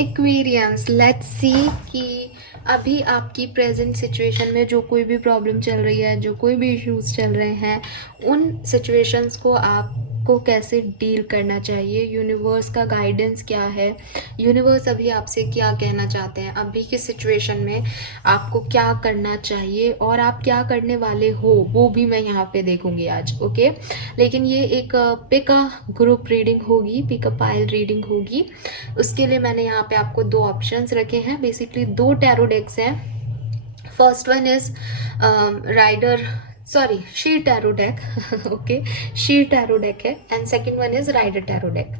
Aquarians, let's see कि अभी आपकी प्रेजेंट सिचुएशन में जो कोई भी प्रॉब्लम चल रही है, जो कोई भी इश्यूज चल रहे हैं, उन सिचुएशंस को आपको कैसे डील करना चाहिए, यूनिवर्स का गाइडेंस क्या है, यूनिवर्स अभी आपसे क्या कहना चाहते हैं, अभी की सिचुएशन में आपको क्या करना चाहिए और आप क्या करने वाले हो, वो भी मैं यहाँ पे देखूंगी आज। ओके, लेकिन ये एक पिक अ ग्रुप रीडिंग होगी, पिक अ पाइल रीडिंग होगी। उसके लिए मैंने यहाँ पे आपको दो ऑप्शंस रखे हैं, बेसिकली दो टैरो डेक्स हैं। First one is Rider, sorry, शी टैरो डेक। ओके, शी टैरो डेक है and second one is Rider tarot deck.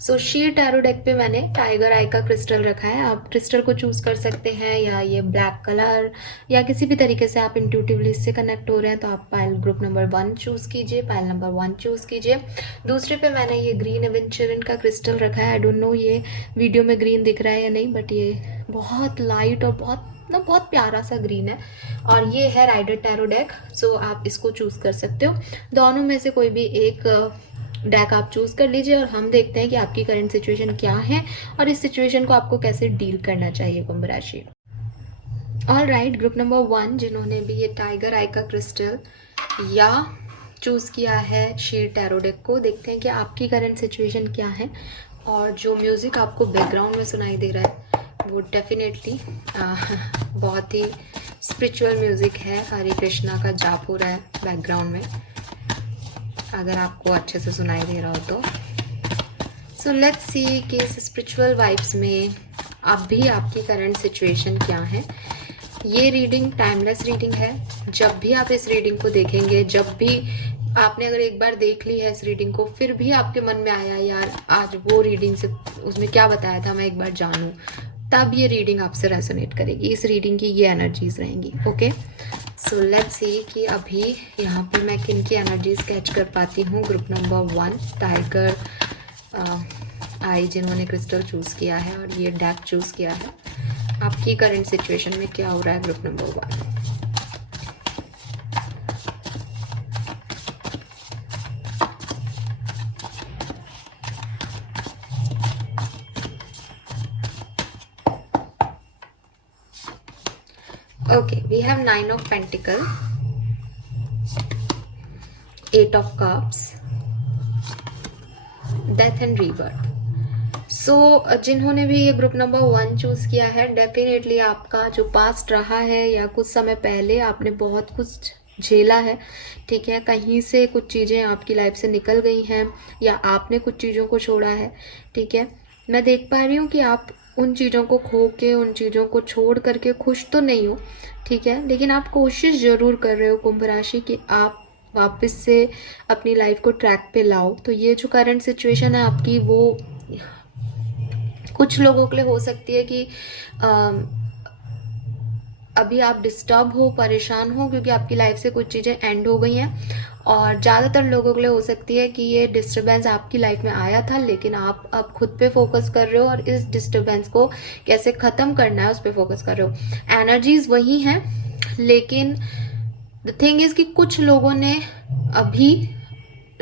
So शी टैरो डेक पे मैंने टाइगर आई का क्रिस्टल रखा है। आप क्रिस्टल को चूज कर सकते हैं, या ये ब्लैक कलर, या किसी भी तरीके से आप इंट्यूटिवली इससे कनेक्ट हो रहे हैं तो आप पाइल ग्रुप नंबर 1 चूज कीजिए, पाइल नंबर 1 चूज कीजिए। दूसरे पे मैंने ये ग्रीन एवेंचरिन का क्रिस्टल रखा है। आई डोंट नो ये वीडियो में ग्रीन दिख रहा है या नहीं, बट ये बहुत लाइट और बहुत प्यारा सा ग्रीन है, और ये है राइडर टैरो डेक। सो आप इसको चूज कर सकते हो। दोनों में से कोई भी एक डेक आप चूज कर लीजिए और हम देखते हैं कि आपकी करंट सिचुएशन क्या है और इस सिचुएशन को आपको कैसे डील करना चाहिए, कुंभ राशि। ऑल राइट, ग्रुप नंबर 1 जिन्होंने भी ये टाइगर आई का क्रिस्टल या चूज किया है शी टैरो डेक को, देखते हैं कि आपकी करंट सिचुएशन क्या है। और जो म्यूजिक आपको बैकग्राउंड में सुनाई दे रहा है वो डेफिनेटली बहुत ही स्पिरिचुअल म्यूजिक है। हरे कृष्णा का जाप हो रहा है बैकग्राउंड में, अगर आपको अच्छे से सुनाई दे रहा हो तो। सो लेट्स सी कि इस स्पिरिचुअल वाइब्स में अभी आपकी करंट सिचुएशन क्या है। ये रीडिंग टाइमलेस रीडिंग है। जब भी आप इस रीडिंग को देखेंगे, जब भी आपने अगर एक बार देख ली है इस रीडिंग को, फिर भी आपके मन में आया यार आज वो रीडिंग से उसमें क्या बताया था मैं एक बार जानूं, तब ये रीडिंग आपसे रेजोनेट करेगी। इस रीडिंग की ये एनर्जीज रहेंगी। ओके, सो लेट्स सी कि अभी यहाँ पे मैं किन की एनर्जीज कैच कर पाती हूँ। ग्रुप नंबर 1 टाइगर आई जिन्होंने क्रिस्टल चूज किया है और ये डेक चूज किया है, आपकी करंट सिचुएशन में क्या हो रहा है group number 1। Okay, we have 9 of Pentacles, 8 of Cups, Death and Rebirth. So जिन्होंने भी ये ग्रुप नंबर 1 चूज किया है, डेफिनेटली आपका जो पास्ट रहा है या कुछ समय पहले आपने बहुत कुछ झेला है, ठीक है। कहीं से कुछ चीज़ें आपकी लाइफ से निकल गई हैं या आपने कुछ चीज़ों को छोड़ा है, ठीक है। मैं देख पा रही हूँ कि आप उन चीज़ों को खो के, उन चीज़ों को छोड़ करके खुश तो नहीं हो, ठीक है, लेकिन आप कोशिश ज़रूर कर रहे हो कुंभ राशि कि आप वापस से अपनी लाइफ को ट्रैक पे लाओ। तो ये जो करंट सिचुएशन है आपकी, वो कुछ लोगों के लिए हो सकती है कि अभी आप डिस्टर्ब हो, परेशान हो, क्योंकि आपकी लाइफ से कुछ चीज़ें एंड हो गई हैं। और ज़्यादातर लोगों के लिए हो सकती है कि ये डिस्टर्बेंस आपकी लाइफ में आया था, लेकिन आप अब खुद पे फोकस कर रहे हो और इस डिस्टर्बेंस को कैसे ख़त्म करना है उस पर फोकस कर रहे हो। एनर्जीज वही हैं, लेकिन द थिंग इज़ कि कुछ लोगों ने अभी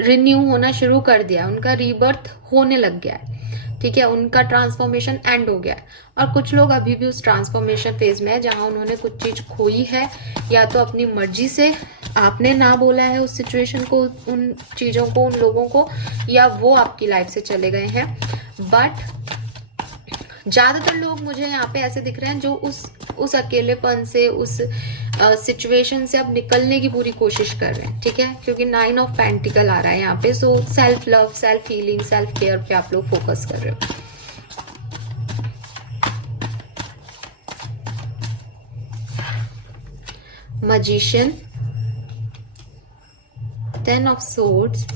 रिन्यू होना शुरू कर दिया, उनका रीबर्थ होने लग गया है, ठीक है, उनका ट्रांसफॉर्मेशन एंड हो गया है। और कुछ लोग अभी भी उस ट्रांसफॉर्मेशन फेज में है जहां उन्होंने कुछ चीज खोई है, या तो अपनी मर्जी से आपने ना बोला है उस सिचुएशन को, उन चीजों को, उन लोगों को, या वो आपकी लाइफ से चले गए हैं। बट ज्यादातर लोग मुझे यहाँ पे ऐसे दिख रहे हैं जो उस अकेलेपन से, उस सिचुएशन से अब निकलने की पूरी कोशिश कर रहे हैं, ठीक है, क्योंकि 9 ऑफ पेंटिकल आ रहा है यहाँ पे। So self love, self healing, self care पे आप लोग फोकस कर रहे हो। Magician, 10 of swords,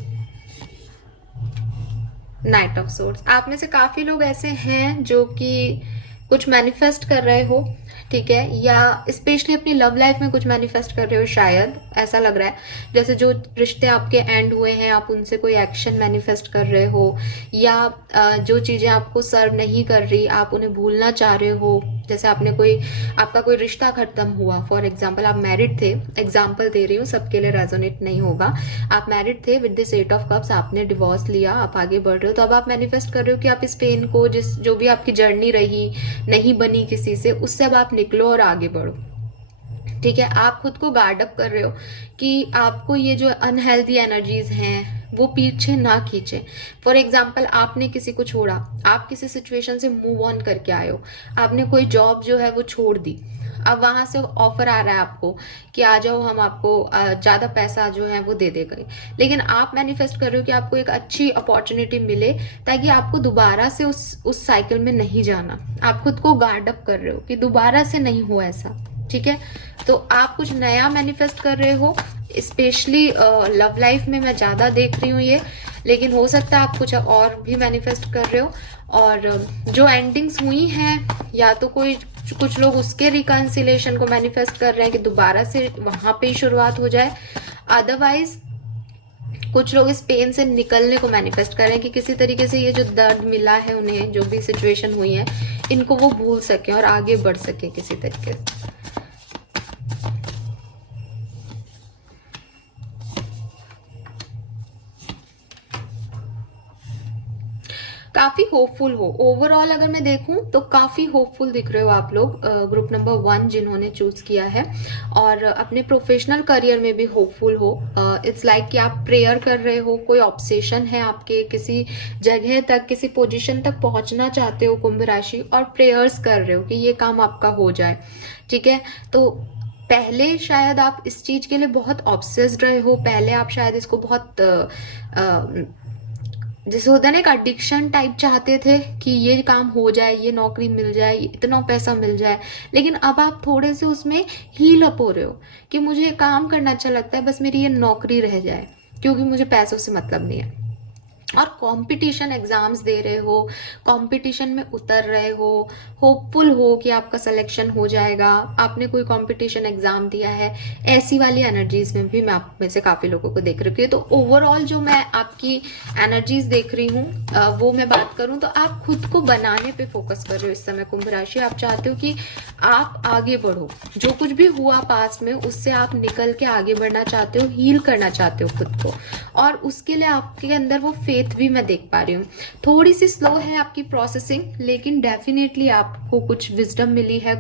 night of swords. आप में से काफी लोग ऐसे हैं जो कि कुछ मैनिफेस्ट कर रहे हो, ठीक है, या स्पेशली अपनी लव लाइफ में कुछ मैनिफेस्ट कर रहे हो, शायद ऐसा लग रहा है। जैसे जो रिश्ते आपके एंड हुए हैं, आप उनसे कोई एक्शन मैनिफेस्ट कर रहे हो, या जो चीज़ें आपको सर्व नहीं कर रही आप उन्हें भूलना चाह रहे हो। जैसे आपका कोई रिश्ता खत्म हुआ, फॉर एग्जाम्पल आप मैरिड थे, एग्जाम्पल दे रही हूँ, सबके लिए रेजोनेट नहीं होगा। आप मैरिड थे विद दिस 8 ऑफ कप्स, आपने डिवोर्स लिया, आप आगे बढ़ रहे हो, तो अब आप मैनिफेस्ट कर रहे हो कि आप इस पेन को, जो भी आपकी जर्नी रही, नहीं बनी किसी से, उससे अब आप निकलो और आगे बढ़ो। ठीक है, आप खुद को गार्ड अप कर रहे हो कि आपको ये जो अनहेल्दी एनर्जीज हैं वो पीछे ना खींचे। फॉर एग्जाम्पल आपने किसी को छोड़ा, आप किसी सिचुएशन से मूव ऑन करके आए हो, आपने कोई जॉब जो है वो छोड़ दी, अब वहां से ऑफर आ रहा है आपको कि आ जाओ, हम आपको ज्यादा पैसा जो है वो दे देंगे, लेकिन आप मैनिफेस्ट कर रहे हो कि आपको एक अच्छी अपॉर्चुनिटी मिले ताकि आपको दोबारा से उस साइकिल में नहीं जाना। आप खुद को गार्ड अप कर रहे हो कि दोबारा से नहीं हो ऐसा। ठीक है, तो आप कुछ नया मैनिफेस्ट कर रहे हो, स्पेशली लव लाइफ में मैं ज्यादा देख रही हूँ ये, लेकिन हो सकता है आप कुछ और भी मैनिफेस्ट कर रहे हो। और जो एंडिंग्स हुई हैं, या तो कुछ लोग उसके रिकंसिलेशन को मैनिफेस्ट कर रहे हैं कि दोबारा से वहां पे ही शुरुआत हो जाए, अदरवाइज कुछ लोग इस पेन से निकलने को मैनिफेस्ट कर रहे हैं कि किसी तरीके से ये जो दर्द मिला है उन्हें, जो भी सिचुएशन हुई है, इनको वो भूल सके और आगे बढ़ सके किसी तरीके से। काफी होपफुल हो ओवरऑल, अगर मैं देखूं तो काफी होपफुल दिख रहे हो आप लोग, ग्रुप नंबर 1 जिन्होंने चूज किया है, और अपने प्रोफेशनल करियर में भी होपफुल हो। इट्स लाइक कि आप प्रेयर कर रहे हो, कोई ऑब्सेशन है आपके, किसी जगह तक, किसी पोजीशन तक पहुंचना चाहते हो कुंभ राशि, और प्रेयर्स कर रहे हो कि ये काम आपका हो जाए। ठीक है, तो पहले शायद आप इस चीज के लिए बहुत ऑब्सेस्ड रहे हो, पहले आप शायद इसको बहुत जैसे होता है ना, एक एडिक्शन टाइप चाहते थे कि ये काम हो जाए, ये नौकरी मिल जाए, इतना पैसा मिल जाए, लेकिन अब आप थोड़े से उसमें हील अप हो रहे हो कि मुझे काम करना अच्छा लगता है, बस मेरी ये नौकरी रह जाए, क्योंकि मुझे पैसों से मतलब नहीं है। और कंपटीशन एग्जाम्स दे रहे हो, कंपटीशन में उतर रहे हो, होपफुल हो कि आपका सिलेक्शन हो जाएगा, आपने कोई कंपटीशन एग्जाम दिया है, ऐसी वाली एनर्जीज में भी मैं आप में से काफी लोगों को देख रही हूँ। तो ओवरऑल जो मैं आपकी एनर्जीज देख रही हूँ वो मैं बात करूँ तो आप खुद को बनाने पे फोकस कर रहे हो इस समय कुंभ राशि। आप चाहते हो कि आप आगे बढ़ो, जो कुछ भी हुआ पास में उससे आप निकल के आगे बढ़ना चाहते हो, हील करना चाहते हो खुद को, और उसके लिए आपके अंदर वो फेथ भी मैं देख पा रही हूँ। थोड़ी सी स्लो है आपकी प्रोसेसिंग, लेकिन डेफिनेटली आपको कुछ विजडम मिली है,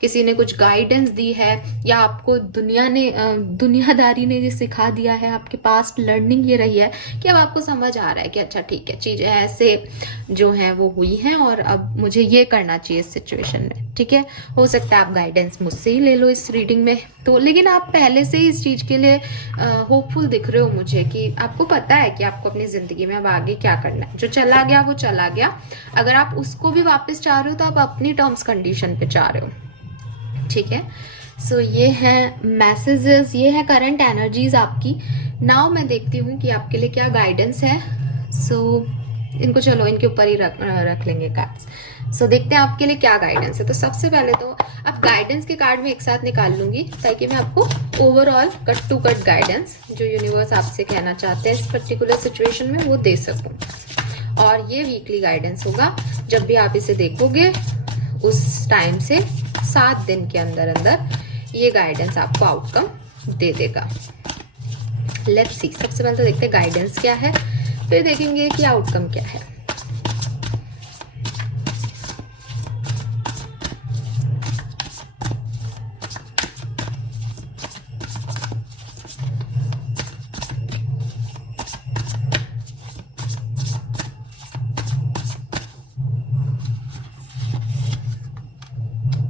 किसी ने कुछ गाइडेंस दी है, या आपको दुनियादारी ने ये सिखा दिया है, आपके पास्ट लर्निंग ये रही है कि अब आपको समझ आ रहा है कि अच्छा ठीक है, चीजें ऐसे जो है वो हुई हैं और अब मुझे ये करना चाहिए इस सिचुएशन में। ठीक है, हो सकता है आप गाइडेंस मुझसे ही ले लो इस रीडिंग में, तो लेकिन आप पहले से ही इस चीज के लिए होपफुल दिख रहे हो मुझे कि आपको पता है कि आपको अपनी जिंदगी में अब आगे क्या करना है। जो चला गया वो चला गया, अगर आप उसको भी वापस चाह रहे हो तो आप अपनी टर्म्स कंडीशन पे चाह रहे हो। ठीक है, सो ये है मैसेजेस, ये है करंट एनर्जीज आपकी। नाउ मैं देखती हूँ कि आपके लिए क्या गाइडेंस है। सो इनको चलो इनके ऊपर ही रख लेंगे कार्ड्स। सो देखते हैं आपके लिए क्या गाइडेंस है। तो सबसे पहले तो अब गाइडेंस के कार्ड में एक साथ निकाल लूंगी ताकि मैं आपको overall cut to cut guidance जो यूनिवर्स आपसे कहना चाहते हैं इस पर्टिकुलर सिचुएशन में वो दे सकूं। और ये वीकली गाइडेंस होगा, जब भी आप इसे देखोगे उस टाइम से 7 दिन के अंदर अंदर ये गाइडेंस आपको आउटकम दे देगा। लेट्स सी, सबसे पहले तो देखते हैं गाइडेंस क्या है, फिर देखेंगे कि आउटकम क्या है।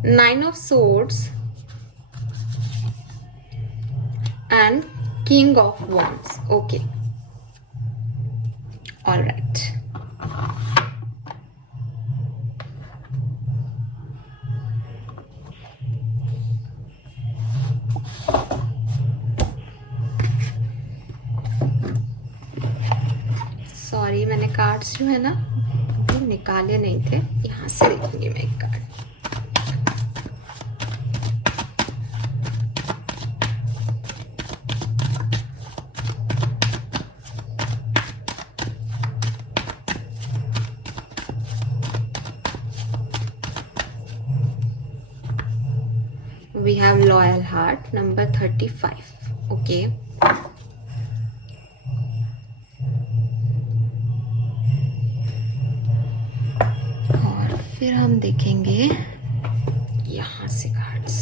Nine of Swords and King of Wands. Okay. All right. Sorry, मैंने कार्ड्स जो है ना अभी निकाले नहीं थे, यहाँ से देखूंगी मैं एक card. we have loyal heart, number 35. Okay. और फिर हम देखेंगे यहाँ से कार्ड्स।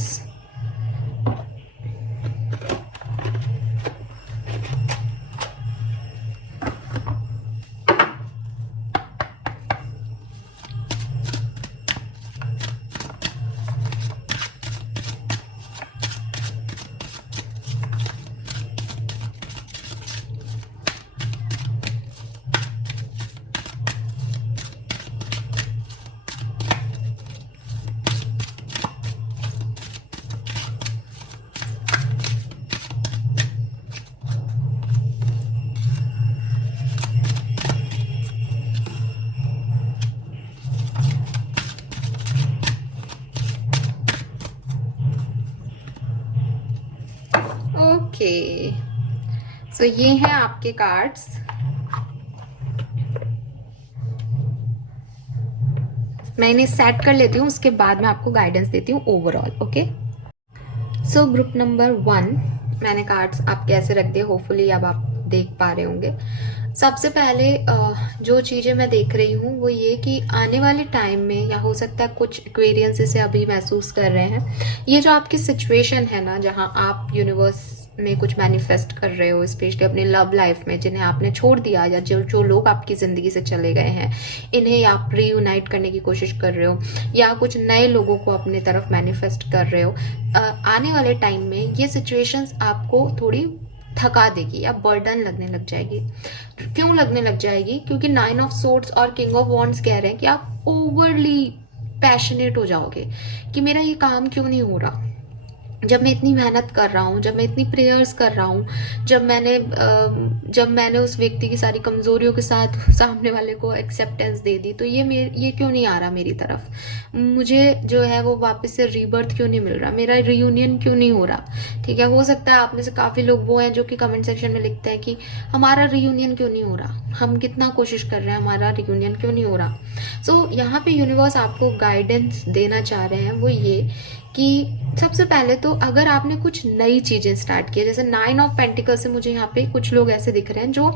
ओके, सो ये हैं आपके कार्ड्स। मैं इन्हें सेट कर लेती हूँ, उसके बाद मैं आपको गाइडेंस देती हूँ overall. Okay, so group number 1 मैंने कार्ड्स आप कैसे रख दिए, होपफुली अब आप देख पा रहे होंगे। सबसे पहले जो चीज़ें मैं देख रही हूँ वो ये कि आने वाले टाइम में, या हो सकता है कुछ एक्वेरियंस इसे अभी महसूस कर रहे हैं, ये जो आपकी सिचुएशन है ना, जहाँ आप यूनिवर्स में कुछ मैनिफेस्ट कर रहे हो, स्पेशली अपने लव लाइफ में, जिन्हें आपने छोड़ दिया या जो लोग आपकी ज़िंदगी से चले गए हैं, इन्हें आप रीयूनाइट करने की कोशिश कर रहे हो, या कुछ नए लोगों को अपने तरफ मैनिफेस्ट कर रहे हो। आने वाले टाइम में ये सिचुएशंस आपको थोड़ी थका देगी या बर्डन लगने लग जाएगी। क्यों लगने लग जाएगी? क्योंकि 9 ऑफ सोर्ड्स और किंग ऑफ वॉन्ड्स कह रहे हैं कि आप ओवरली पैशनेट हो जाओगे कि मेरा ये काम क्यों नहीं हो रहा, जब मैं इतनी मेहनत कर रहा हूँ, जब मैं इतनी प्रेयर्स कर रहा हूँ, जब मैंने उस व्यक्ति की सारी कमज़ोरियों के साथ सामने वाले को एक्सेप्टेंस दे दी, तो ये क्यों नहीं आ रहा मेरी तरफ, मुझे जो है वो वापस से रीबर्थ क्यों नहीं मिल रहा, मेरा रियूनियन क्यों नहीं हो रहा। ठीक है, हो सकता है आप में से काफ़ी लोग वो हैं जो कि कमेंट सेक्शन में लिखते हैं कि हमारा रियूनियन क्यों नहीं हो रहा, हम कितना कोशिश कर रहे हैं, हमारा रियूनियन क्यों नहीं हो रहा। सो यहाँ पे यूनिवर्स आपको गाइडेंस देना चाह रहे हैं वो ये कि सबसे पहले तो अगर आपने कुछ नई चीज़ें स्टार्ट की, जैसे 9 ऑफ पेंटिकल्स से मुझे यहाँ पे कुछ लोग ऐसे दिख रहे हैं जो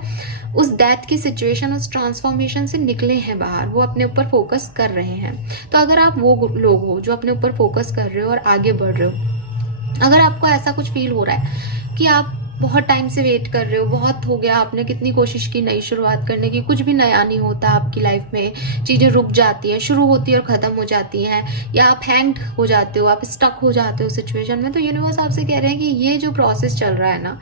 उस डेथ की सिचुएशन, उस ट्रांसफॉर्मेशन से निकले हैं बाहर, वो अपने ऊपर फोकस कर रहे हैं। तो अगर आप वो लोग हो जो अपने ऊपर फोकस कर रहे हो और आगे बढ़ रहे हो, अगर आपको ऐसा कुछ फील हो रहा है कि आप बहुत टाइम से वेट कर रहे हो, बहुत हो गया, आपने कितनी कोशिश की नई शुरुआत करने की, कुछ भी नया नहीं होता आपकी लाइफ में, चीज़ें रुक जाती हैं, शुरू होती है और ख़त्म हो जाती हैं, या आप हैंग हो जाते हो, आप स्टक हो जाते हो सिचुएशन में, तो यूनिवर्स आपसे कह रहे हैं कि ये जो प्रोसेस चल रहा है ना,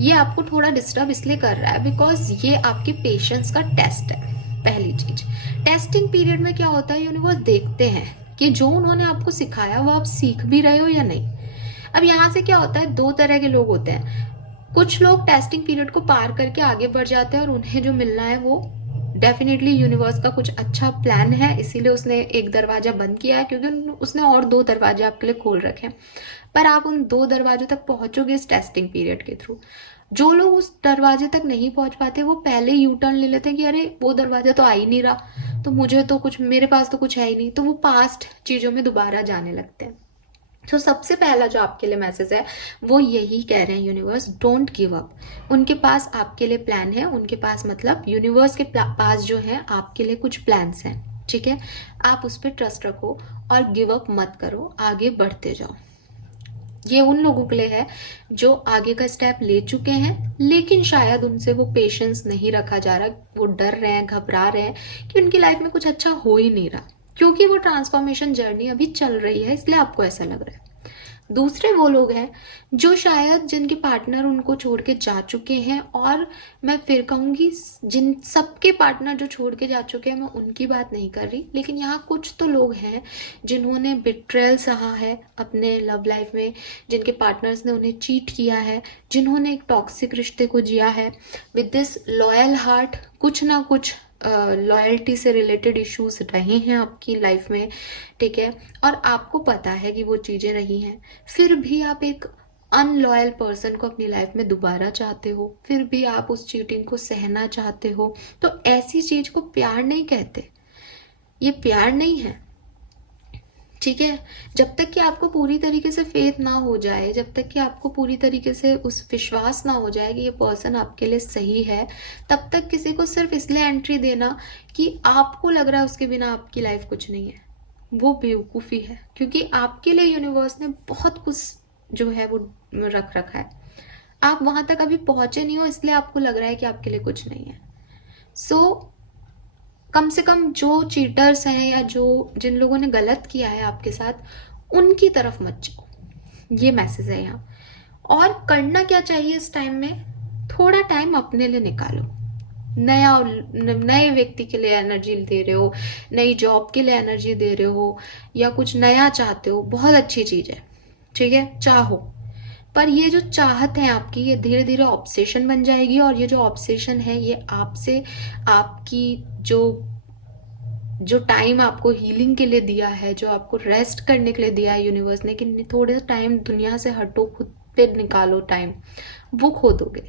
ये आपको थोड़ा डिस्टर्ब इसलिए कर रहा है बिकॉज ये आपकी पेशेंस का टेस्ट है। पहली चीज़, टेस्टिंग पीरियड में क्या होता है, यूनिवर्स देखते हैं कि जो उन्होंने आपको सिखाया वो आप सीख भी रहे हो या नहीं। अब यहाँ से क्या होता है, 2 तरह के लोग होते हैं। कुछ लोग टेस्टिंग पीरियड को पार करके आगे बढ़ जाते हैं और उन्हें जो मिलना है वो डेफिनेटली यूनिवर्स का कुछ अच्छा प्लान है, इसीलिए उसने एक दरवाजा बंद किया है, क्योंकि उसने और 2 दरवाजे आपके लिए खोल रखे हैं, पर आप उन 2 दरवाजों तक पहुंचोगे इस टेस्टिंग पीरियड के थ्रू। जो लोग उस दरवाजे तक नहीं पहुंच पाते वो पहले यू टर्न ले लेते हैं कि अरे वो दरवाजा तो आ ही नहीं रहा, तो मुझे तो कुछ, मेरे पास तो कुछ है ही नहीं, तो वो पास्ट चीज़ों में दोबारा जाने लगते हैं। तो सबसे पहला जो आपके लिए मैसेज है वो यही कह रहे हैं यूनिवर्स, डोंट गिव अप। उनके पास आपके लिए प्लान है, उनके पास मतलब यूनिवर्स के पास जो है आपके लिए कुछ प्लान्स हैं। ठीक है, आप उस पर ट्रस्ट रखो और गिव अप मत करो, आगे बढ़ते जाओ। ये उन लोगों के लिए है जो आगे का स्टेप ले चुके हैं, लेकिन शायद उनसे वो पेशेंस नहीं रखा जा रहा, वो डर रहे हैं, घबरा रहे हैं कि उनकी लाइफ में कुछ अच्छा हो ही नहीं रहा, क्योंकि वो ट्रांसफॉर्मेशन जर्नी अभी चल रही है, इसलिए आपको ऐसा लग रहा है। दूसरे वो लोग हैं जो शायद जिनके पार्टनर उनको छोड़ के जा चुके हैं, और मैं फिर कहूँगी जिन सबके पार्टनर जो छोड़ के जा चुके हैं, मैं उनकी बात नहीं कर रही, लेकिन यहाँ कुछ तो लोग हैं जिन्होंने बिट्रेल सहा है अपने लव लाइफ में, जिनके पार्टनर्स ने उन्हें चीट किया है, जिन्होंने एक टॉक्सिक रिश्ते को जिया है विद दिस लॉयल हार्ट। कुछ ना कुछ लॉयल्टी से रिलेटेड इश्यूज रहे हैं आपकी लाइफ में, ठीक है, और आपको पता है कि वो चीज़ें नहीं हैं, फिर भी आप एक अनलॉयल पर्सन को अपनी लाइफ में दोबारा चाहते हो, फिर भी आप उस चीटिंग को सहना चाहते हो, तो ऐसी चीज़ को प्यार नहीं कहते, ये प्यार नहीं है। ठीक है। जब तक कि आपको पूरी तरीके से फेथ ना हो जाए, जब तक कि आपको पूरी तरीके से उस विश्वास ना हो जाए कि ये पर्सन आपके लिए सही है, तब तक किसी को सिर्फ इसलिए एंट्री देना कि आपको लग रहा है उसके बिना आपकी लाइफ कुछ नहीं है, वो बेवकूफ़ी है। क्योंकि आपके लिए यूनिवर्स ने बहुत कुछ जो है वो रख रखा है। आप वहां तक अभी पहुंचे नहीं हो, इसलिए आपको लग रहा है कि आपके लिए कुछ नहीं है। सो कम से कम जो चीटर्स हैं या जो जिन लोगों ने गलत किया है आपके साथ, उनकी तरफ मत जाओ, ये मैसेज है यहाँ। और करना क्या चाहिए इस टाइम में, थोड़ा टाइम अपने लिए निकालो। नए व्यक्ति के लिए एनर्जी दे रहे हो, नई जॉब के लिए एनर्जी दे रहे हो, या कुछ नया चाहते हो, बहुत अच्छी चीज है, ठीक है, चाहो। पर ये जो चाहत है आपकी, ये धीरे धीरे ऑब्सेशन बन जाएगी, और ये जो ऑब्सेशन है ये आपसे, आपकी जो जो टाइम आपको हीलिंग के लिए दिया है, जो आपको रेस्ट करने के लिए दिया है यूनिवर्स ने, कि थोड़े टाइम दुनिया से हटो, खुद पे निकालो टाइम, वो खो दोगे।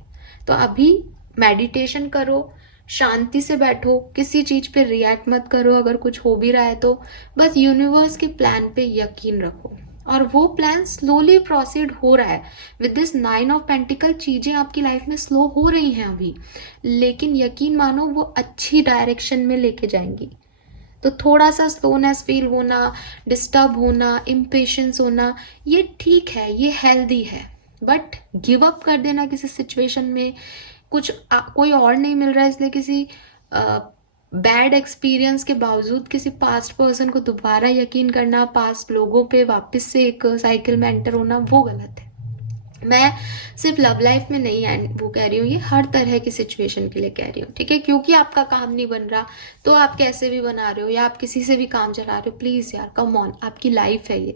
तो अभी मेडिटेशन करो, शांति से बैठो, किसी चीज पे रिएक्ट मत करो। अगर कुछ हो भी रहा है तो बस यूनिवर्स के प्लान पे यकीन रखो, और वो प्लान स्लोली प्रोसीड हो रहा है। विद दिस 9 ऑफ पेंटिकल चीजें आपकी लाइफ में स्लो हो रही हैं अभी, लेकिन यकीन मानो वो अच्छी डायरेक्शन में लेके जाएंगी। तो थोड़ा सा स्लोनेस फील होना, डिस्टर्ब होना, इम्पेशंस होना, ये ठीक है, ये हेल्दी है। बट गिव अप कर देना किसी सिचुएशन में, कोई और नहीं मिल रहा है इसलिए किसी बैड एक्सपीरियंस के बावजूद किसी पास्ट पर्सन को दोबारा यकीन करना, पास्ट लोगों पे वापस से एक साइकिल में एंटर होना, वो गलत है। मैं सिर्फ लव लाइफ में नहीं वो कह रही हूँ, ये हर तरह की सिचुएशन के लिए कह रही हूँ, ठीक है। क्योंकि आपका काम नहीं बन रहा तो आप कैसे भी बना रहे हो, या आप किसी से भी काम चला रहे हो, प्लीज यार कम ऑन, आपकी लाइफ है ये,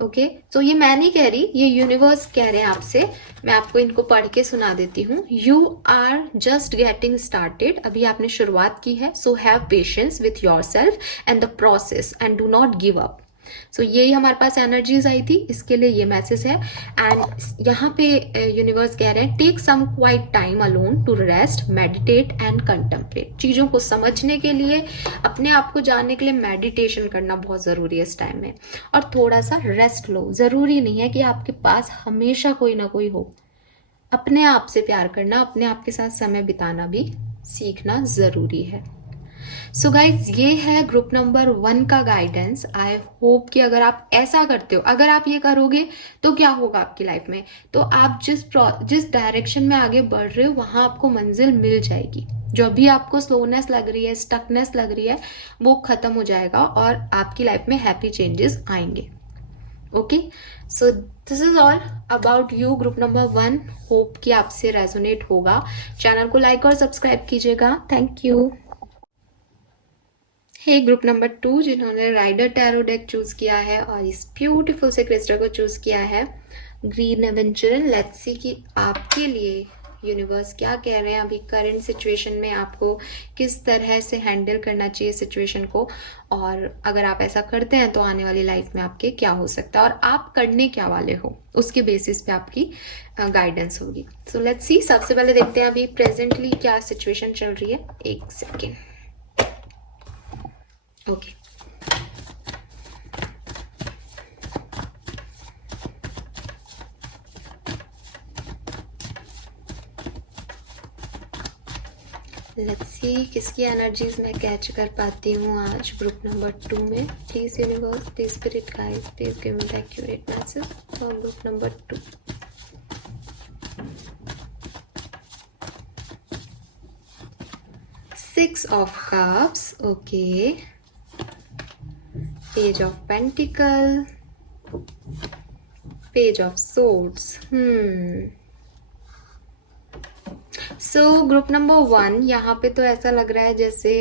ओके। सो ये मैं नहीं कह रही, ये यूनिवर्स कह रहे हैं आपसे। मैं आपको इनको पढ़ के सुना देती हूँ। You are just getting started, अभी आपने शुरुआत की है। So have patience with yourself and the process and do not give up. So यही हमारे पास एनर्जीज आई थी, इसके लिए ये मैसेज है। एंड यहाँ पे यूनिवर्स कह रहे हैं, take some quiet time alone to rest, meditate and contemplate. चीजों को समझने के लिए, अपने आप को जानने के लिए मेडिटेशन करना बहुत जरूरी है इस टाइम में, और थोड़ा सा रेस्ट लो। जरूरी नहीं है कि आपके पास हमेशा कोई ना कोई हो। अपने आप से प्यार करना, अपने आप के साथ समय बिताना भी सीखना जरूरी है। सो गाइज, ये है ग्रुप नंबर 1 का गाइडेंस। आई होप कि अगर आप ऐसा करते हो, अगर आप ये करोगे तो क्या होगा आपकी लाइफ में, तो आप जिस डायरेक्शन में आगे बढ़ रहे हो वहां आपको मंजिल मिल जाएगी। जो अभी आपको स्लोनेस लग रही है, स्टकनेस लग रही है, वो खत्म हो जाएगा और आपकी लाइफ में हैप्पी चेंजेस आएंगे। Okay, so this is all about you group number 1। Hope कि आपसे रेजोनेट होगा। चैनल को लाइक और सब्सक्राइब कीजिएगा। Thank you. Hey group number 2, जिन्होंने राइडर टैरो डेक चूज किया है और इस ब्यूटीफुल से क्रिस्टल को चूज किया है, ग्रीन एवेंचरन। लेट्स सी कि आपके लिए यूनिवर्स क्या कह रहे हैं अभी करंट सिचुएशन में, आपको किस तरह से हैंडल करना चाहिए सिचुएशन को, और अगर आप ऐसा करते हैं तो आने वाली लाइफ में आपके क्या हो सकता है, और आप करने क्या वाले हो, उसके बेसिस पे आपकी गाइडेंस होगी। So let's see. सबसे पहले देखते हैं अभी प्रेजेंटली क्या सिचुएशन चल रही है। एक सेकेंड। Okay. Let's see किसकी एनर्जीज मैं कैच कर पाती हूँ आज ग्रुप नंबर 2 में। Please universe, please spirit guide, please give me the accurate message from group number 2। Six of Cups, okay. Page of Pentacle, Page of Swords. So group number 1, यहाँ पे तो ऐसा लग रहा है जैसे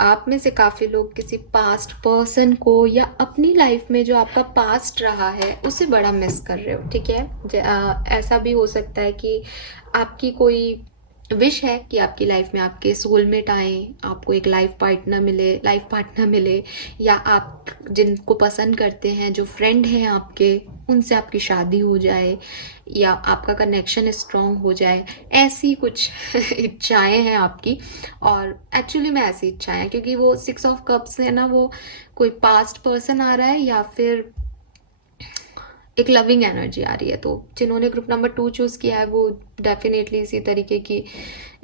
आप में से काफी लोग किसी पास्ट पर्सन को या अपनी लाइफ में जो आपका पास्ट रहा है उसे बड़ा मिस कर रहे हो, ठीक है। ऐसा भी हो सकता है कि आपकी कोई विश है कि आपकी लाइफ में आपके सोलमेट आए, आपको एक लाइफ पार्टनर मिले, या आप जिनको पसंद करते हैं, जो फ्रेंड हैं आपके, उनसे आपकी शादी हो जाए, या आपका कनेक्शन स्ट्रांग हो जाए, ऐसी कुछ इच्छाएं हैं आपकी। और एक्चुअली में ऐसी इच्छाएं हैं, क्योंकि वो 6 ऑफ कप्स है ना, वो कोई पास्ट पर्सन आ रहा है या फिर एक लविंग एनर्जी आ रही है। तो जिन्होंने ग्रुप नंबर 2 चूज किया है वो डेफिनेटली इसी तरीके की,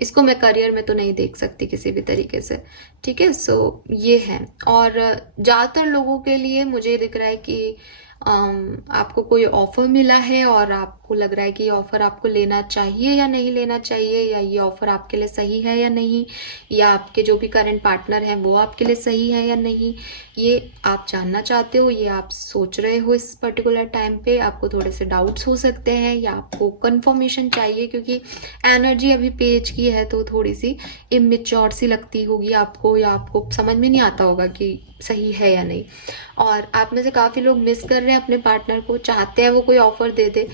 इसको मैं करियर में तो नहीं देख सकती किसी भी तरीके से। ठीक है, सो ये है। और ज़्यादातर लोगों के लिए मुझे दिख रहा है कि आपको कोई ऑफर मिला है और आपको लग रहा है कि ये ऑफर आपको लेना चाहिए या नहीं लेना चाहिए, या ये ऑफर आपके लिए सही है या नहीं, या आपके जो भी करंट पार्टनर हैं वो आपके लिए सही है या नहीं, ये आप जानना चाहते हो, ये आप सोच रहे हो इस पर्टिकुलर टाइम पे। आपको थोड़े से डाउट्स हो सकते हैं या आपको कंफर्मेशन चाहिए, क्योंकि एनर्जी अभी पेज की है तो थोड़ी सी इमेच्योर सी लगती होगी आपको, या आपको समझ में नहीं आता होगा कि सही है या नहीं। और आप में से काफ़ी लोग मिस कर रहे हैं अपने पार्टनर को, चाहते हैं वो कोई ऑफर दे दे।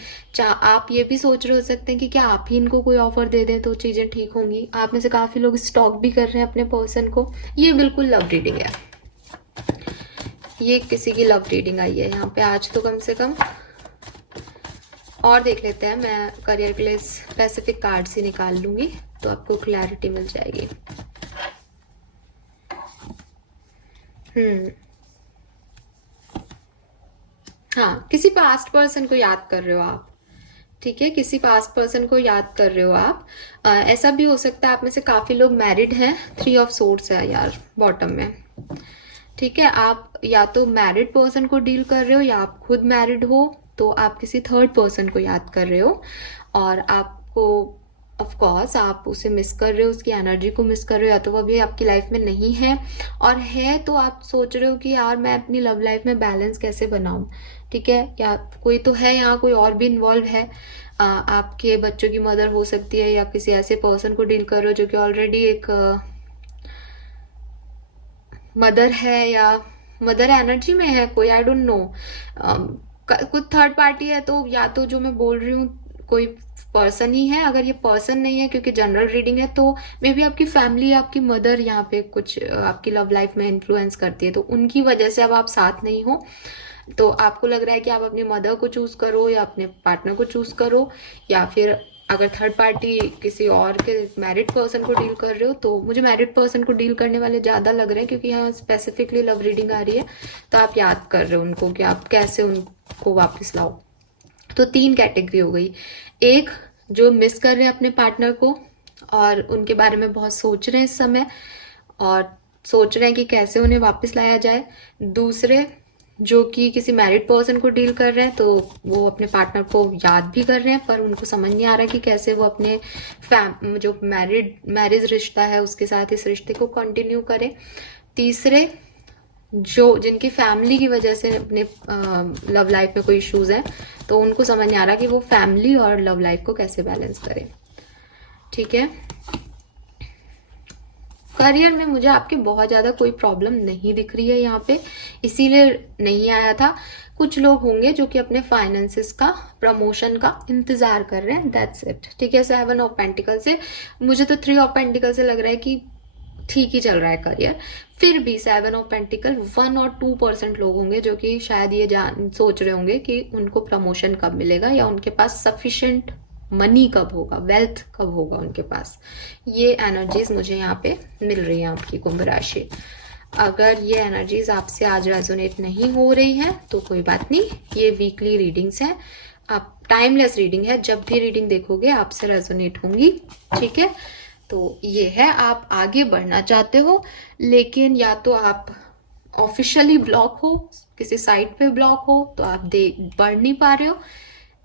आप ये भी सोच रहे हो सकते हैं कि क्या आप ही इनको कोई ऑफर दे दें तो चीज़ें ठीक होंगी। आप में से काफ़ी लोग स्टॉक भी कर रहे हैं अपने पर्सन को। ये बिल्कुल लव रीडिंग है, ये किसी की लव रीडिंग आई है यहाँ पे आज तो कम से कम। और देख लेते हैं, मैं करियर के लिए स्पेसिफिक कार्ड्स ही निकाल लूंगी तो आपको क्लैरिटी मिल जाएगी। हाँ, किसी पास्ट पर्सन को याद कर रहे हो आप। ठीक है, किसी पास्ट पर्सन को याद कर रहे हो आप। ऐसा भी हो सकता है आप में से काफी लोग मैरिड हैं। 3 ऑफ सोर्ड्स है यार बॉटम में। ठीक है, आप या तो मैरिड पर्सन को डील कर रहे हो, या आप खुद मैरिड हो तो आप किसी थर्ड पर्सन को याद कर रहे हो, और आपको ऑफ कोर्स आप उसे मिस कर रहे हो, उसकी एनर्जी को मिस कर रहे हो, या तो वो अभी आपकी लाइफ में नहीं है, और है तो आप सोच रहे हो कि यार मैं अपनी लव लाइफ में बैलेंस कैसे बनाऊं। ठीक है, या कोई तो है यहाँ, कोई और भी इन्वॉल्व है। आपके बच्चों की मदर हो सकती है, या किसी ऐसे पर्सन को डील कर रहे हो जो कि ऑलरेडी एक मदर है, या मदर एनर्जी में है कोई, आई डोंट नो। कुछ थर्ड पार्टी है तो या तो जो मैं बोल रही हूँ कोई पर्सन ही है। अगर ये पर्सन नहीं है, क्योंकि जनरल रीडिंग है, तो मे बी आपकी फैमिली, आपकी मदर यहाँ पे कुछ आपकी लव लाइफ में इन्फ्लुएंस करती है, तो उनकी वजह से अब आप साथ नहीं हो। तो आपको लग रहा है कि आप अपनी मदर को चूज करो या अपने पार्टनर को चूज करो, या फिर अगर थर्ड पार्टी किसी और के मैरिड पर्सन को डील कर रहे हो, तो मुझे मैरिड पर्सन को डील करने वाले ज़्यादा लग रहे हैं, क्योंकि यहाँ स्पेसिफिकली लव रीडिंग आ रही है। तो आप याद कर रहे हो उनको कि आप कैसे उनको वापस लाओ। तो 3 कैटेगरी हो गई। एक जो मिस कर रहे हैं अपने पार्टनर को और उनके बारे में बहुत सोच रहे हैं इस समय, और सोच रहे हैं कि कैसे उन्हें वापस लाया जाए। दूसरे जो कि किसी मैरिड पर्सन को डील कर रहे हैं, तो वो अपने पार्टनर को याद भी कर रहे हैं, पर उनको समझ नहीं आ रहा कि कैसे वो अपने जो मैरिज रिश्ता है उसके साथ इस रिश्ते को कंटिन्यू करें। तीसरे जो जिनकी फैमिली की वजह से अपने लव लाइफ में कोई इश्यूज है, तो उनको समझ नहीं आ रहा कि वो फैमिली और लव लाइफ को कैसे बैलेंस करें। ठीक है, करियर में मुझे आपके बहुत ज़्यादा कोई प्रॉब्लम नहीं दिख रही है यहाँ पे, इसीलिए नहीं आया था। कुछ लोग होंगे जो कि अपने फाइनेंसेस का, प्रमोशन का इंतजार कर रहे हैं, दैट्स इट। ठीक है, 7 ऑफ पेंटिकल से मुझे तो 3 ऑफ पेंटिकल से लग रहा है कि ठीक ही चल रहा है करियर। फिर भी 7 ऑफ पेंटिकल 1 और 2% लोग होंगे जो कि शायद ये सोच रहे होंगे कि उनको प्रमोशन कब मिलेगा, या उनके पास सफिशिएंट मनी कब होगा, वेल्थ कब होगा उनके पास। ये एनर्जीज मुझे यहाँ पे मिल रही है आपकी कुंभ राशि। अगर ये एनर्जीज आपसे आज रेजोनेट नहीं हो रही है तो कोई बात नहीं, ये वीकली रीडिंग्स हैं, आप टाइमलेस रीडिंग है, जब भी रीडिंग देखोगे आपसे रेजोनेट होंगी। ठीक है, तो ये है, आप आगे बढ़ना चाहते हो, लेकिन या तो आप ऑफिशियली ब्लॉक हो, किसी साइट पे ब्लॉक हो, तो आप बढ़ नहीं पा रहे हो,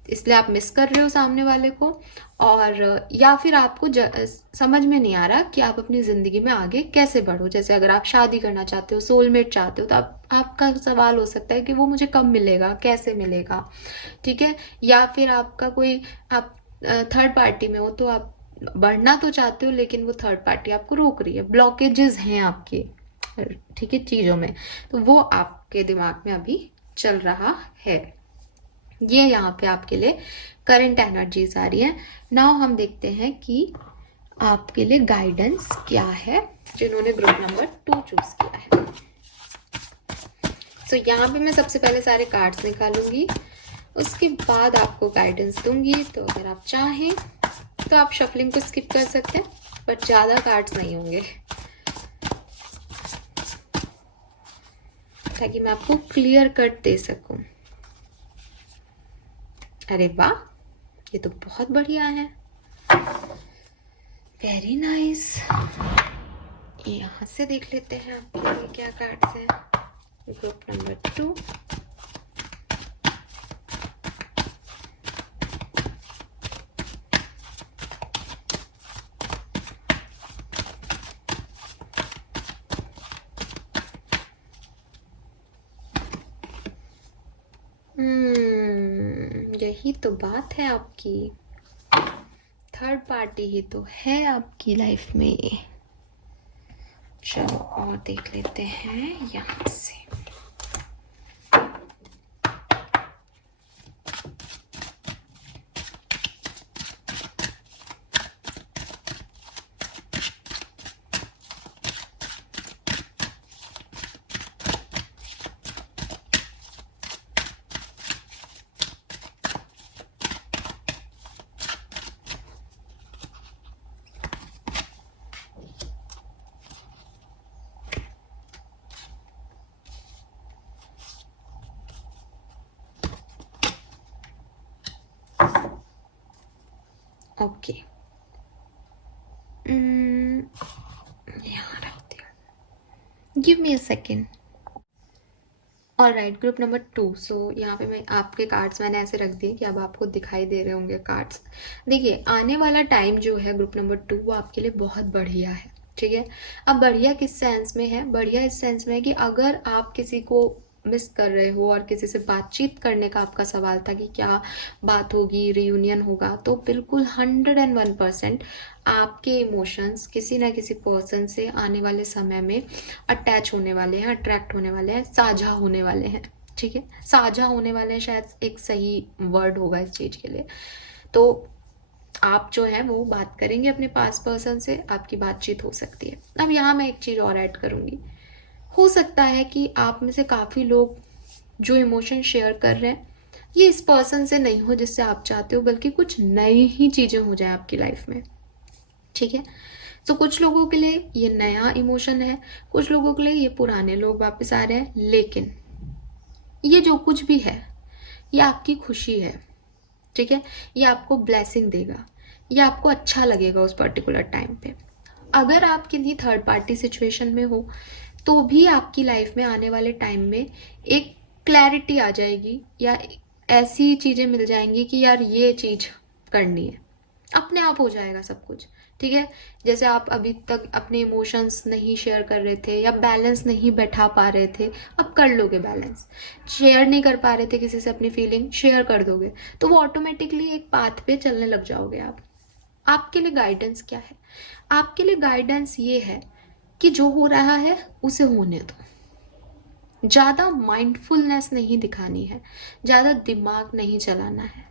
इसलिए आप मिस कर रहे हो सामने वाले को, और या फिर आपको समझ में नहीं आ रहा कि आप अपनी जिंदगी में आगे कैसे बढ़ो। जैसे अगर आप शादी करना चाहते हो, सोलमेट चाहते हो, तो आपका सवाल हो सकता है कि वो मुझे कब मिलेगा, कैसे मिलेगा। ठीक है, या फिर आपका कोई, आप थर्ड पार्टी में हो तो आप बढ़ना तो चाहते हो, लेकिन वो थर्ड पार्टी आपको रोक रही है, ब्लॉकेजेस हैं आपके, ठीक है, चीजों में, तो वो आपके दिमाग में अभी चल रहा है। ये यहाँ पे आपके लिए करंट एनर्जीज आ रही है। नाउ हम देखते हैं कि आपके लिए गाइडेंस क्या है जिन्होंने ग्रुप नंबर 2 चूज किया है। सो यहाँ पे मैं सबसे पहले सारे कार्ड्स निकालूंगी, उसके बाद आपको गाइडेंस दूंगी। तो अगर आप चाहें तो आप शफलिंग को स्किप कर सकते हैं, बट ज़्यादा कार्ड्स नहीं होंगे ताकि मैं आपको क्लियर कट दे सकूं। अरे वाह, ये तो बहुत बढ़िया है, वेरी नाइस। यहाँ से देख लेते हैं आपके लिए क्या कार्ड्स हैं। ग्रुप नंबर 2, यही तो बात है आपकी, थर्ड पार्टी ही तो है आपकी लाइफ में। चलो और देख लेते हैं यहाँ से। ओके, यहाँ रखते हैं, give me a second. Alright, group number 2। सो यहाँ पे मैं आपके कार्ड्स मैंने ऐसे रख दिए कि अब आपको दिखाई दे रहे होंगे कार्ड्स। देखिए, आने वाला टाइम जो है ग्रुप नंबर 2 वो आपके लिए बहुत बढ़िया है, ठीक है। अब बढ़िया किस सेंस में है? बढ़िया इस सेंस में है कि अगर आप किसी को मिस कर रहे हो और किसी से बातचीत करने का आपका सवाल था कि क्या बात होगी, रियूनियन होगा, तो बिल्कुल 101% आपके इमोशंस किसी ना किसी पर्सन से आने वाले समय में अटैच होने वाले हैं, अट्रैक्ट होने वाले हैं, साझा होने वाले हैं, ठीक है। साझा होने वाले हैं शायद एक सही वर्ड होगा इस चीज़ के लिए। तो आप जो है वो बात करेंगे अपने पास पर्सन से, आपकी बातचीत हो सकती है। अब यहाँ मैं एक चीज़ और ऐड करूँगी, हो सकता है कि आप में से काफ़ी लोग जो इमोशन शेयर कर रहे हैं ये इस पर्सन से नहीं हो जिससे आप चाहते हो, बल्कि कुछ नई ही चीज़ें हो जाए आपकी लाइफ में, ठीक है। तो कुछ लोगों के लिए ये नया इमोशन है, कुछ लोगों के लिए ये पुराने लोग वापस आ रहे हैं, लेकिन ये जो कुछ भी है ये आपकी खुशी है, ठीक है। ये आपको ब्लेसिंग देगा, ये आपको अच्छा लगेगा उस पर्टिकुलर टाइम पे। अगर आप किसी थर्ड पार्टी सिचुएशन में हो तो भी आपकी लाइफ में आने वाले टाइम में एक क्लैरिटी आ जाएगी, या ऐसी चीज़ें मिल जाएंगी कि यार ये चीज़ करनी है, अपने आप हो जाएगा सब कुछ, ठीक है। जैसे आप अभी तक अपने इमोशंस नहीं शेयर कर रहे थे या बैलेंस नहीं बैठा पा रहे थे, अब कर लोगे बैलेंस। शेयर नहीं कर पा रहे थे किसी से अपनी फीलिंग, शेयर कर दोगे तो वो ऑटोमेटिकली एक पाथ पे चलने लग जाओगे आप। आपके लिए गाइडेंस क्या है? आपके लिए गाइडेंस ये है कि जो हो रहा है उसे होने दो। ज़्यादा माइंडफुलनेस नहीं दिखानी है, ज़्यादा दिमाग नहीं चलाना है।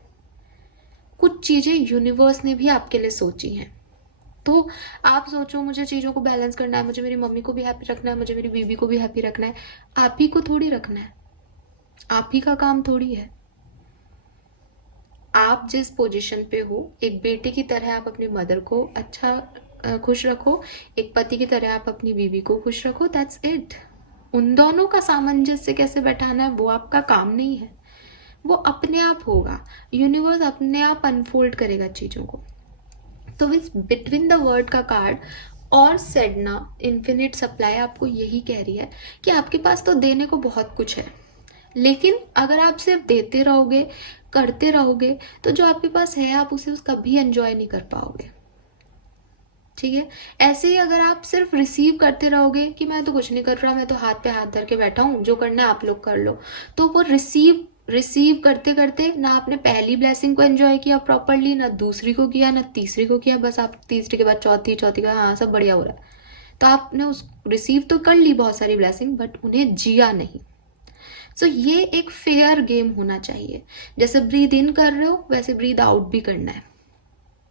कुछ चीज़ें यूनिवर्स ने भी आपके लिए सोची हैं। तो आप सोचो मुझे चीज़ों को बैलेंस करना है, मुझे मेरी मम्मी को भी हैप्पी रखना है, मुझे मेरी बीवी को भी हैप्पी रखना है। आप ही को थोड़ी रखना है, आप ही का काम थोड़ी है। आप जिस पोजीशन पे हो, एक बेटे की तरह आप अपनी मदर को खुश रखो, एक पति की तरह आप अपनी बीवी को खुश रखो, दैट्स इट। उन दोनों का सामंजस्य कैसे बैठाना है वो आपका काम नहीं है, वो अपने आप होगा। यूनिवर्स अपने आप अनफोल्ड करेगा चीज़ों को। तो इस बिटवीन द वर्ड का कार्ड और सेडना इन्फिनिट सप्लाई आपको यही कह रही है कि आपके पास तो देने को बहुत कुछ है, लेकिन अगर आप सिर्फ देते रहोगे, करते रहोगे, तो जो आपके पास है आप उसे कभी एंजॉय नहीं कर पाओगे, ठीक है। ऐसे ही अगर आप सिर्फ रिसीव करते रहोगे कि मैं तो कुछ नहीं कर रहा, मैं तो हाथ पे हाथ धर के बैठा हूँ, जो करना है आप लोग कर लो, तो वो रिसीव करते करते ना आपने पहली ब्लेसिंग को एंजॉय किया प्रॉपरली, ना दूसरी को किया, ना तीसरी को किया, बस आप तीसरी के बाद चौथी, चौथी का हाँ सब बढ़िया हो रहा है, तो आपने उस रिसीव तो कर ली बहुत सारी ब्लेसिंग, बट उन्हें जिया नहीं। सो ये एक फेयर गेम होना चाहिए। जैसे ब्रीद इन कर रहे हो वैसे ब्रीद आउट भी करना है,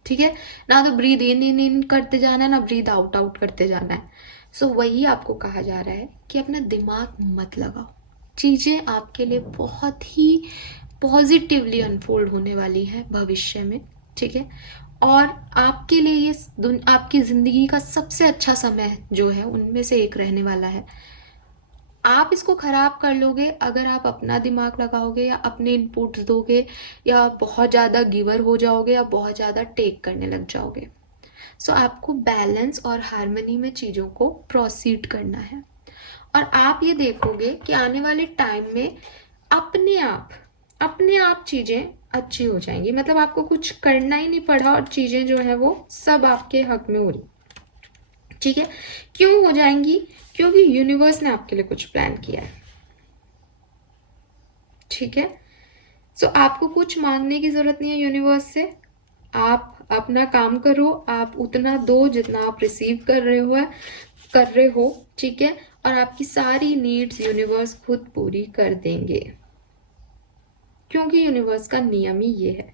ठीक है, ना तो ब्रीद इन इन इन करते जाना है, ना ब्रीद आउट आउट करते जाना है। सो वही आपको कहा जा रहा है कि अपना दिमाग मत लगाओ, चीज़ें आपके लिए बहुत ही पॉजिटिवली अनफोल्ड होने वाली है भविष्य में, ठीक है। और आपके लिए ये आपकी ज़िंदगी का सबसे अच्छा समय जो है उनमें से एक रहने वाला है। आप इसको खराब कर लोगे अगर आप अपना दिमाग लगाओगे या अपने इनपुट्स दोगे या बहुत ज़्यादा गिवर हो जाओगे या बहुत ज़्यादा टेक करने लग जाओगे। सो आपको बैलेंस और हार्मनी में चीज़ों को प्रोसीड करना है। और आप ये देखोगे कि आने वाले टाइम में अपने आप चीज़ें अच्छी हो जाएंगी, मतलब आपको कुछ करना ही नहीं पड़ा और चीज़ें जो है वो सब आपके हक में हो रही, ठीक है। क्यों हो जाएंगी? क्योंकि यूनिवर्स ने आपके लिए कुछ प्लान किया है, ठीक है। सो आपको कुछ मांगने की जरूरत नहीं है यूनिवर्स से, आप अपना काम करो, आप उतना दो जितना आप रिसीव कर रहे हो, ठीक है। और आपकी सारी नीड्स यूनिवर्स खुद पूरी कर देंगे, क्योंकि यूनिवर्स का नियम ही ये है,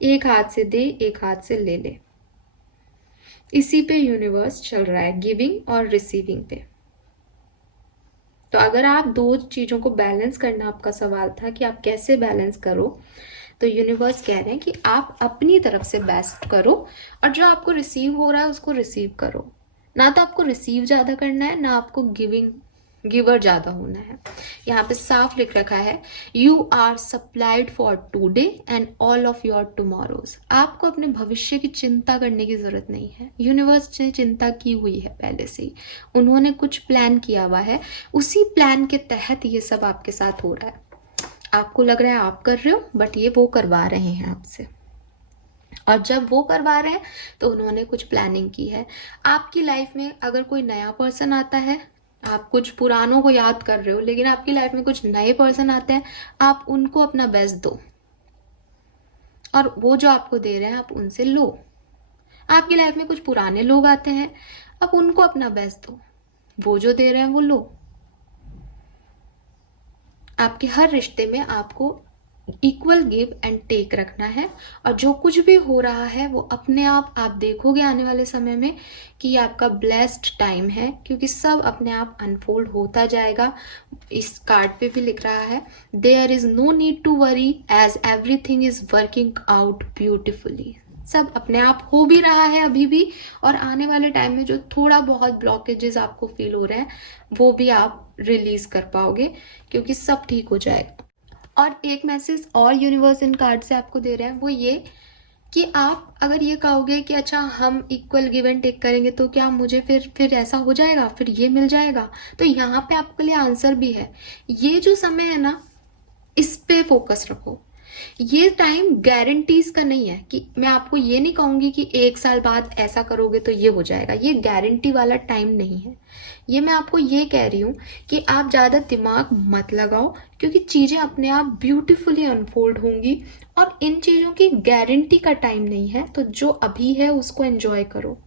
एक हाथ से दे एक हाथ से ले ले। इसी पे यूनिवर्स चल रहा है, गिविंग और रिसीविंग पे। तो अगर आप दो चीज़ों को बैलेंस करना आपका सवाल था कि आप कैसे बैलेंस करो, तो यूनिवर्स कह रहे हैं कि आप अपनी तरफ से बेस्ट करो और जो आपको रिसीव हो रहा है उसको रिसीव करो। ना तो आपको रिसीव ज़्यादा करना है, ना आपको गिवर ज़्यादा होना है। यहाँ पे साफ लिख रखा है, you are supplied for today and all of your tomorrows. आपको अपने भविष्य की चिंता करने की जरूरत नहीं है, यूनिवर्स ने चिंता की हुई है पहले से ही, उन्होंने कुछ प्लान किया हुआ है, उसी प्लान के तहत ये सब आपके साथ हो रहा है। आपको लग रहा है आप कर रहे हो, बट ये वो करवा रहे हैं आपसे। और जब वो करवा रहे हैं तो उन्होंने कुछ प्लानिंग की है। आपकी लाइफ में अगर कोई नया पर्सन आता है, आप कुछ पुरानों को याद कर रहे हो, लेकिन आपकी लाइफ में कुछ नए पर्सन आते हैं, आप उनको अपना बेस्ट दो और वो जो आपको दे रहे हैं आप उनसे लो। आपकी लाइफ में कुछ पुराने लोग आते हैं, आप उनको अपना बेस्ट दो, वो जो दे रहे हैं वो लो। आपके हर रिश्ते में आपको इक्वल गिव एंड टेक रखना है। और जो कुछ भी हो रहा है वो अपने आप देखोगे आने वाले समय में कि ये आपका ब्लेस्ड टाइम है, क्योंकि सब अपने आप अनफोल्ड होता जाएगा। इस कार्ड पे भी लिख रहा है, there is no need to worry as everything is working out beautifully. सब अपने आप हो भी रहा है अभी भी, और आने वाले टाइम में जो थोड़ा बहुत ब्लॉकेजेस आपको फील हो रहे हैं वो भी आप रिलीज कर पाओगे, क्योंकि सब ठीक हो जाएगा। और एक मैसेज और यूनिवर्स इन कार्ड से आपको दे रहे हैं, वो ये कि आप अगर ये कहोगे कि अच्छा हम इक्वल गिव एंड टेक करेंगे तो क्या मुझे फिर ऐसा हो जाएगा, फिर ये मिल जाएगा, तो यहाँ पे आपके लिए आंसर भी है। ये जो समय है ना, इस पे फोकस रखो। ये टाइम गारंटीज का नहीं है कि मैं आपको ये नहीं कहूंगी कि 1 साल बाद ऐसा करोगे तो ये हो जाएगा, ये गारंटी वाला टाइम नहीं है। ये मैं आपको ये कह रही हूँ कि आप ज़्यादा दिमाग मत लगाओ, क्योंकि चीज़ें अपने आप ब्यूटीफुली अनफोल्ड होंगी और इन चीज़ों की गारंटी का टाइम नहीं है। तो जो अभी है उसको एंजॉय करो।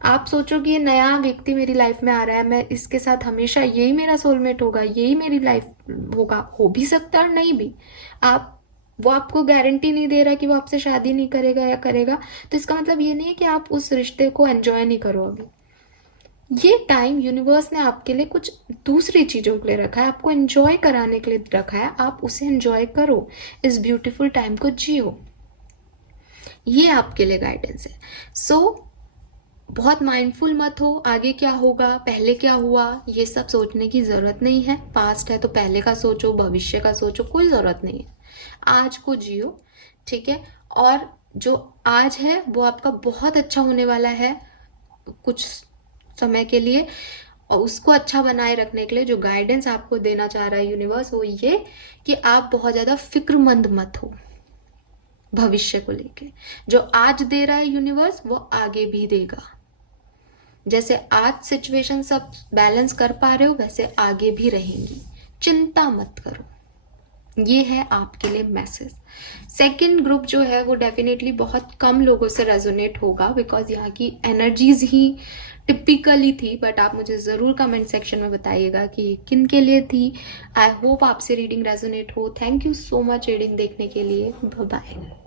आप सोचो कि ये नया व्यक्ति मेरी लाइफ में आ रहा है, मैं इसके साथ हमेशा यही मेरा सोलमेट होगा, यही मेरी लाइफ होगा, हो भी सकता है और नहीं भी। वो आपको गारंटी नहीं दे रहा कि वो आपसे शादी नहीं करेगा या करेगा, तो इसका मतलब ये नहीं है कि आप उस रिश्ते को एंजॉय नहीं करो। अभी ये टाइम यूनिवर्स ने आपके लिए कुछ दूसरी चीज़ों के लिए रखा है, आपको एंजॉय कराने के लिए रखा है। आप उसे एंजॉय करो, इस ब्यूटीफुल टाइम को जियो। ये आपके लिए गाइडेंस है। सो बहुत माइंडफुल मत हो, आगे क्या होगा पहले क्या हुआ ये सब सोचने की ज़रूरत नहीं है। पास्ट है तो पहले का सोचो, भविष्य का सोचो, कोई ज़रूरत नहीं है। आज को जियो, ठीक है। और जो आज है वो आपका बहुत अच्छा होने वाला है कुछ समय के लिए, और उसको अच्छा बनाए रखने के लिए जो गाइडेंस आपको देना चाह रहा है यूनिवर्स, वो ये कि आप बहुत ज़्यादा फिक्रमंद मत हो भविष्य को लेके। जो आज दे रहा है यूनिवर्स वो आगे भी देगा। जैसे आज सिचुएशन सब बैलेंस कर पा रहे हो वैसे आगे भी रहेंगी, चिंता मत करो। ये है आपके लिए मैसेज। सेकंड ग्रुप जो है वो डेफिनेटली बहुत कम लोगों से रेजोनेट होगा, बिकॉज यहाँ की एनर्जीज ही टिपिकली थी, बट आप मुझे ज़रूर कमेंट सेक्शन में बताइएगा कि ये किन के लिए थी। आई होप आपसे रीडिंग रेजोनेट हो। Thank you so much reading देखने के लिए। Bye bye.